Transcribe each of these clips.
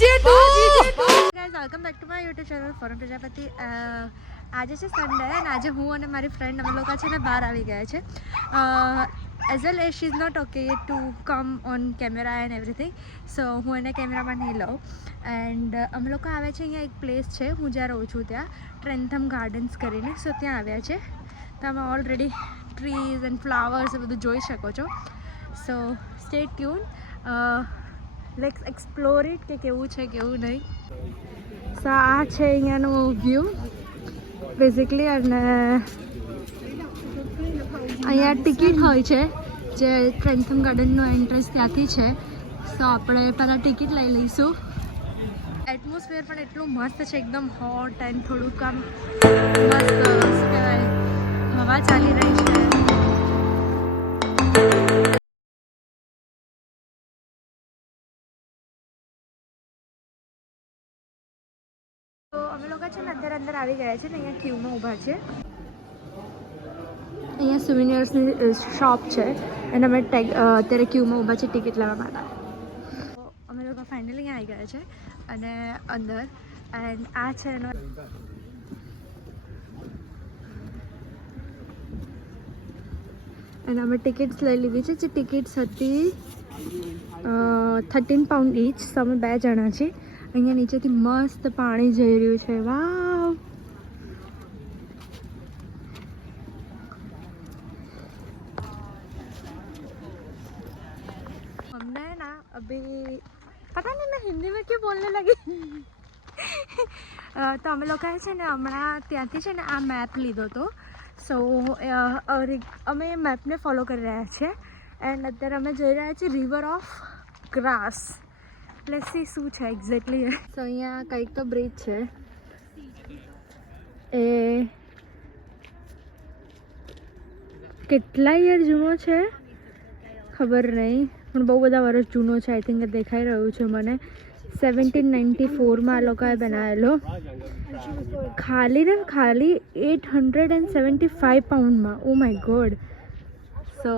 Guys welcome back to my YouTube channel forum Prajapati. આજે છે Sunday અને આજે હું અને મારી ફ્રેન્ડ અમે લોકો છે ને બહાર આવી ગયા છે. As well as she is not okay to come on camera and everything, so હું એને કેમેરામાં નહીં લઉં. એન્ડ અમે લોકો આવ્યા છે અહીંયા એક પ્લેસ છે હું જ્યાં રહું છું ત્યાં, ટ્રેન્થમ ગાર્ડન્સ કરીને. સો ત્યાં આવ્યા છે. તમે ઓલરેડી ટ્રીઝ એન્ડ ફ્લાવર્સ એ બધું જોઈ શકો છો. સો stay tune, let's explore it કે કેવું છે કેવું નહીં. સો આ છે અહીંયાનો વ્યૂ બેઝિકલી. અને અહીંયા ટિકિટ હોય છે જે ટ્રેન્થમ ગાર્ડનનો એન્ટ્રન્સ ત્યાંથી છે. સો આપણે પહેલાં ટિકિટ લઈ લઈશું. એટમોસ્ફિયર પણ એટલું મસ્ત છે, એકદમ હોટ એન્ડ થોડુંક આમ મસ્ત શું કહેવાય હવા ચાલી રહી છે. તો અમે લોકો છે ને અંદર આવી ગયા છે ને અહીંયા ક્યુમાં ઊભા છે. અહીંયા સુવિનિયર્સની શોપ છે અને અમે અત્યારે ક્યુમાં ઊભા છે ટિકિટ લેવા માટે. તો અમે લોકો ફાઇનલી અહીંયા આવી ગયા છે અને અંદર. એન્ડ આ છે એનો અને અમે ટિકિટ્સ લઈ લીધી છે. જે ટિકિટ્સ હતી 13 પાઉન્ડ ઈચ. તો અમે 2 જણા છીએ. અહીંયા નીચેથી મસ્ત પાણી જઈ રહ્યું છે. વાવ! हमने ना अभी पता नहीं मैं हिंदी में क्यों बोलने लगी. તો અમે લોકોએ છે ને હમણાં ત્યાંથી છે ને આ મેપ લીધો હતો. સો અમે મેપને ફોલો કરી રહ્યા છીએ. એન્ડ અત્યારે અમે જઈ રહ્યા છીએ river of grass. Let's see શું છે એક્ઝેક્ટલી. સો અહીંયા કંઈક તો બ્રિજ છે. એ કેટલા યર જૂનો છે ખબર નહીં, પણ બહુ બધા વર્ષ જૂનો છે. આઈ થિંક દેખાઈ રહ્યું છે મને. 1794માં આ લોકોએ બનાવેલો. ખાલી 875 પાઉન્ડમાં. Oh my God. સો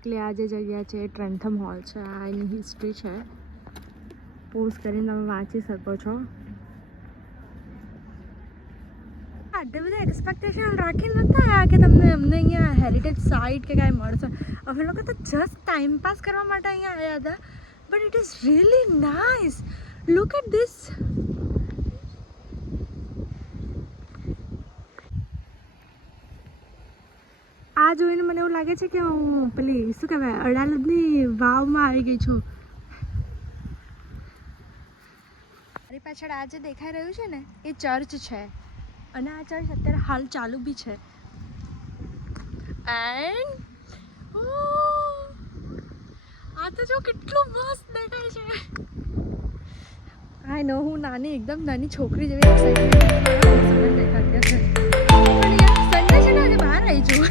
એટલે આ જે જગ્યા છે ટ્રેન્થમ હોલ છે. આ એની હિસ્ટ્રી છે. પોઝ કરીને તમે વાંચી શકો છો. આટલી બધી એક્સપેક્ટેશન રાખી નહોતા આવ્યા કે તમને અમને અહીંયા હેરિટેજ સાઇટ કે કાંઈ મળશે. અમે લોકો તો જસ્ટ ટાઈમ પાસ કરવા માટે અહીંયા આવ્યા હતા. But it is really nice. Look at this. આ જોઈને મને એવું લાગે છે કે હું પેલી શું કહેવાય અડાલજની વાવમાં આવી ગઈ છું. મારી પાછળ આ જે દેખાઈ રહ્યું છે ને એ ચર્ચ છે. અને આ ચર્ચ અત્યારે હાલ ચાલુ બી છે. એન્ડ આ તો જો કેટલું મસ્ત દેખાય છે. આઈ નો હું નાની એકદમ નાની છોકરી જેવી એક્સાઇટમેન્ટ દેખાતી હશે. પણ યાર સન્ડે છે ને આજે બહાર આવી છું.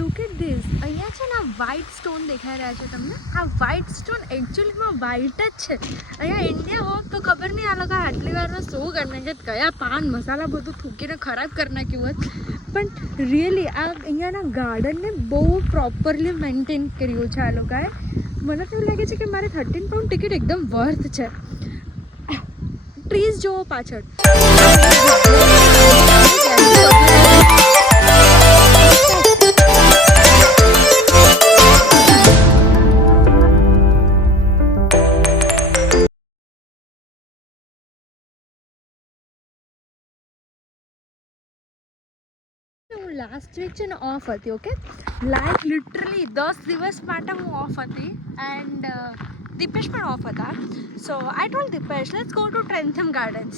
Look at this. અહીંયા છે ને વ્હાઇટ સ્ટોન દેખાઈ રહ્યા છે તમને. આ વ્હાઇટ સ્ટોન એકચ્યુઅલીમાં વ્હાઇટ જ છે. અહીંયા ઇન્ડિયા હોત તો ખબર નહીં આ લોકો આટલી વારમાં શું કરી નાખે, કયા પાન મસાલા બધું થૂકીને ખરાબ કરી નાખ્યું હોત. પણ રિયલી આ અહીંયાના ગાર્ડનને બહુ પ્રોપરલી મેન્ટેન કર્યું છે આ લોકોએ. મને તો એવું લાગે છે કે મારે 13 પાઉન્ડ ટિકિટ એકદમ વર્થ છે. ટ્રીઝ જોવો પાછળ. લાસ્ટ વીક છે ને ઓફ હતી. ઓકે, લાઈક લિટરલી 10 દિવસ માટે હું ઓફ હતી એન્ડ દીપેશ પણ ઓફ હતા. So I told Dipesh let's go to Trentham gardens.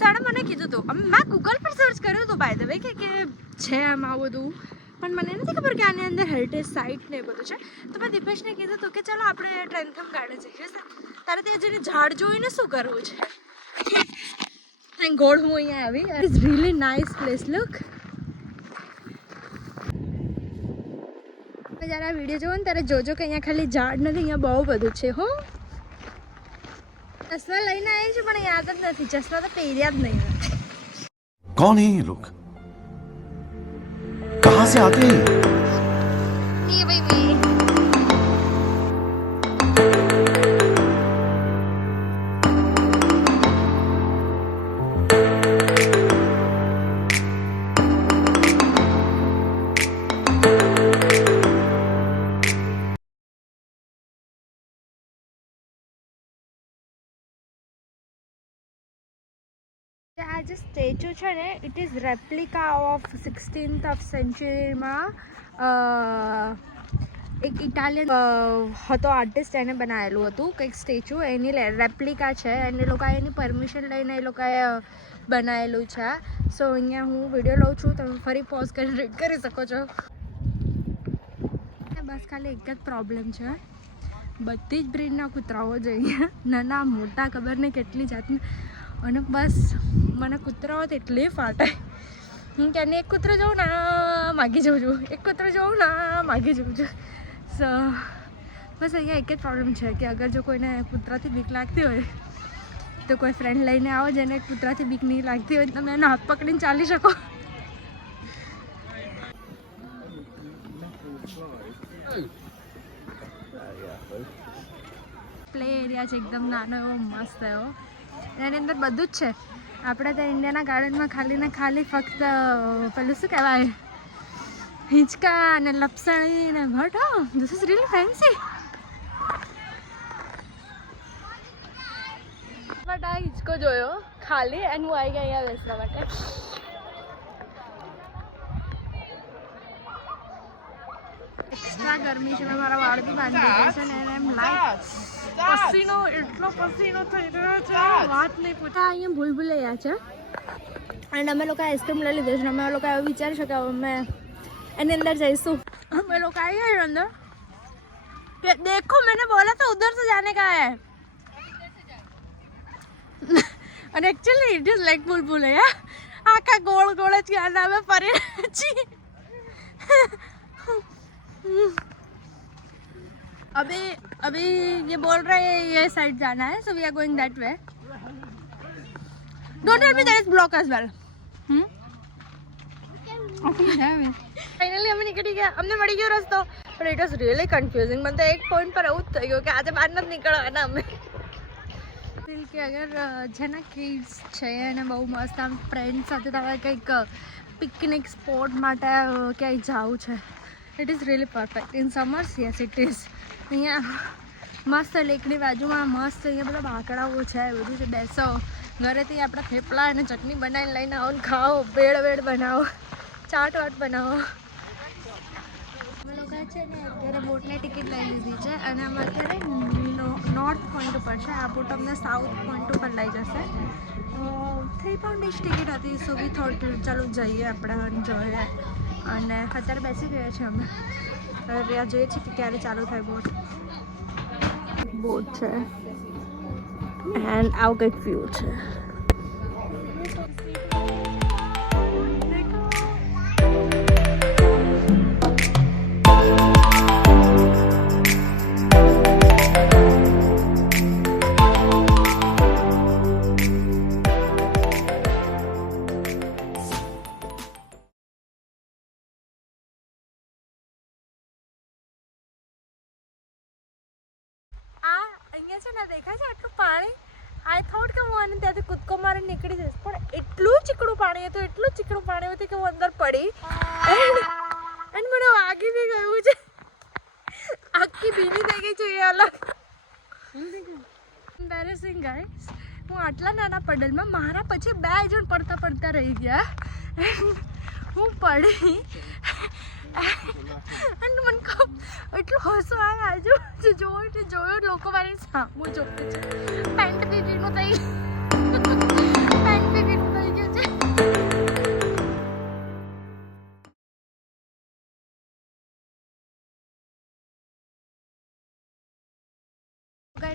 સાડા મને કીધું હતું, મેં ગૂગલ પર સર્ચ કર્યું હતું બાય ધ વે કે છે આમ આવું બધું, પણ મને નથી ખબર કે આની અંદર હેરિટેજ સાઇટ ને એ બધું છે. તો મેં દીપેશને કીધું હતું કે ચાલો આપણે ટ્રેન્થમ ગાર્ડન જઈએ. તારે ત્યાં જઈને ઝાડ જોઈને શું કરવું છે? થેન્ક ગોડ હું અહીંયા આવી. It's really nice place. Look, જ્યારે આ વિડીયો જોવો ને ત્યારે જોજો કે અહીંયા ખાલી ઝાડ નથી, અહીંયા બહુ બધું છે. હો, ચશ્મા લઈને આવી છે પણ યાદ જ નથી. ચશ્મા તો પહેર્યા જ નહીં. कौन है ये लोग? कहाँ से आते हैं? ये भाई मैं આ જે સ્ટેચ્યુ છે ને, it is replica of 16th of સેન્ચુરીમાં એક ઇટાલિયન હતો આર્ટિસ્ટ, એને બનાવેલું હતું કંઈક સ્ટેચ્યુ. એની રેપ્લિકા છે અને એ લોકોએ એની પરમિશન લઈને એ લોકોએ બનાવેલું છે. સો અહીંયા હું વિડીયો લઉં છું, તમે ફરી પોઝ કરીને રીડ કરી શકો છો. બસ ખાલી એક જ પ્રોબ્લેમ છે, બધી જ બ્રીડના કૂતરાઓ જોઈએ, નાના મોટા ખબર નહીં કેટલી જાતની. અને બસ મને કૂતરાઓ તો એટલી ફાટે. હું ક્યાંને એક કૂતરો જોઉં ના માગી જઉં છું, એક કૂતરો જોઉં ના માગી જઉં છું. સો બસ અહીંયા એક જ પ્રોબ્લેમ છે કે અગર જો કોઈને કૂતરાથી બીક લાગતી હોય તો કોઈ ફ્રેન્ડ લઈને આવો જેને કૂતરાથી બીક નહીં લાગતી હોય, તમે એનો હાથ પકડીને ચાલી શકો. પ્લે એરિયા છે એકદમ નાનો એવો મસ્ત એવો. એની અંદર બધું જ છે. આપણે ત્યાં ઇન્ડિયાના ગાર્ડનમાં ખાલી ને ખાલી ફક્ત પેલું શું કહેવાય, હિંચકા અને લપસણી ને but this is really fancy. But આ હિંચકો જોયો ખાલી એન્ડ હું આવી ગયા અહીંયા બેસવા માટે. એક્સ્ટ્રા ગરમી છે, મેં મારા વાળ બી બાંધી દીધા છે ને એમ લાઈક પસીનો એટલો પસીનો થઈ રહ્યો છે વાત નહીં પૂછા. અહીંયા ભૂલભુલૈયા છે અને અમે લોકો આઈસ્ક્રીમ લઈ લીધી છે. અમે લોકો એવું વિચારી શકે અમે એની અંદર જઈશું. અમે લોકો આવી ગયા અંદર કે દેખો मैंने बोला था उधर से जाने का है અને actually it is like Bhool Bhulaiyaa. આખા ગોળ ગોળ જ ક્યાં નામે ફરી છી. अभी ये बोल रहे हैं ये साइड जाना है, so we are going that way. Don't tell me there is block as well. Finally અમે નીકળી ગયા, અમને મળી ગયો રસ્તો, પણ ઇટ વોઝ રિયલી કન્ફ્યુઝિંગ. મને તો એક પોઈન્ટ પર એવું જ થઈ ગયું કે આજે બહાર નથી નીકળવાના અમે. કે અગર જેના કિડ્સ છે અને બહુ મસ્ત આમ ફ્રેન્ડ સાથે તમારે કંઈક પિકનિક સ્પોટ માટે ક્યાંય જવું છે, it is really perfect in summers. Yes it is. અહીંયા મસ્ત લેકની બાજુમાં મસ્ત અહીંયા બધા બાકડાઓ છે, બધું છે. બેસો ઘરેથી આપણા થેપલા અને ચટણી બનાવીને લઈને આવો ને ખાઓ, બેડ વેડ બનાવો, ચાટ વાટ બનાવો. અમે લોકો છે ને અત્યારે બોટની ટિકિટ લઈ લીધી છે અને અમે અત્યારે નોર્થ પોઈન્ટ ઉપર છે. આ બોટ અમને સાઉથ પોઈન્ટ ઉપર લઈ જશે. 3 પાઉન્ડ ટિકિટ હતી, સો વી થોટ ચાલો જઈએ આપણે જોઈએ. અને અત્યારે બેસી ગયા છે અમે. હવે જોઈએ છીએ કે ક્યારે ચાલુ થાય બોટ છે એન્ડ આવું કંઈક વ્યૂ છે. લાગે છે ને દેખાય છે આટલું પાણી. આઈ થોટ કે હું આને ત્યાંથી કૂદકો મારી નીકળી જઈશ, પણ એટલું ચીકણું પાણી હતું કે હું અંદર પડી અને મને વાગી બી ગયું છે. આખી ભીની થઈ ગઈ છે. એ અલગ એમ્બેરેસિંગ ગાઈસ. હું આટલા નાના પડલમાં મારા પછી 2 જણ પડતા રહી ગયા. હું પડી અને મને એટલું હસવું આવે. આજુ જોયું લોકો મારી સામું જોવે છે. પેન્ટ બી ભીનું થઈ ગયું છે.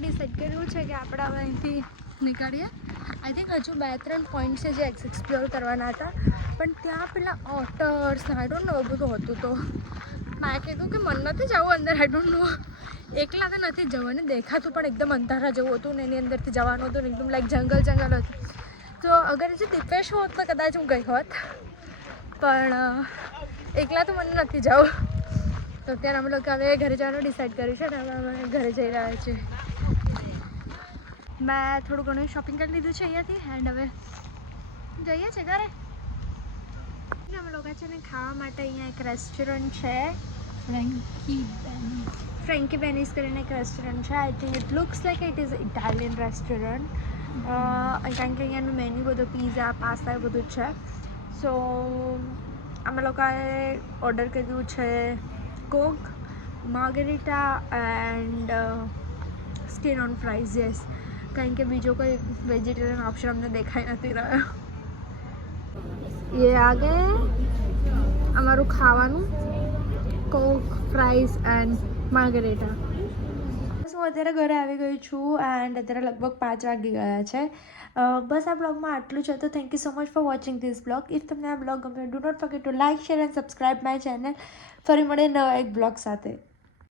ડિસાઈડ કર્યું છે કે આપણે હવે અહીંથી નીકળીએ. આઈ થિંક હજુ 2-3 પોઈન્ટ છે જે એક્સપ્લોર કરવાના હતા, પણ ત્યાં પેલા ઓટર્સ આઈ ડોન્ટ નો બધું હતું. તો મેં કીધું કે મને નથી જવું અંદર. આઈ ડોન્ટ નો, એકલા તો નથી જવાનું. દેખાતું પણ એકદમ અંધારા જેવું હતું ને એની અંદરથી જવાનું હતું ને એકદમ લાઈક જંગલ હતું. તો અગર હજુ દીપેશ હોત તો કદાચ હું ગઈ હોત, પણ એકલા તો મને નથી જવું. તો અત્યારે અમે લોકો હવે ઘરે જવાનું ડિસાઈડ કર્યું છે ને હવે અમે ઘરે જઈ રહ્યા છીએ. મેં થોડું ઘણું શોપિંગ કરી લીધું છે અહીંયાથી એન્ડ હવે જઈએ છીએ ઘરે. અમે લોકો છે ને ખાવા માટે અહીંયા એક રેસ્ટોરન્ટ છે, ફ્રેન્કી બેનીસ કરીને એક રેસ્ટોરન્ટ છે. I think it looks like it is Italian restaurant. કારણ કે અહીંયાનું મેન્યુ બધું પીઝા પાસ્તા એ બધું જ છે. સો અમે લોકોએ ઓર્ડર કર્યું છે coke, margherita and skin on fries. Yes, કારણ કે બીજો કોઈ વેજીટેરિયન ઓપ્શન અમને દેખાઈ નથી રહ્યો. એ આગે અમારું ખાવાનું કોક, ફ્રાઈઝ એન્ડ માર્ગરીટા. હું અત્યારે ઘરે આવી ગઈ છું એન્ડ અત્યારે લગભગ 5 વાગી ગયા છે. બસ આ બ્લોગમાં આટલું છે. તો thank you so much for watching this blog. If તમને આ બ્લોગ ગમે do not forget to like, share and subscribe my channel. ફરી મળે નવા એક બ્લોગ સાથે.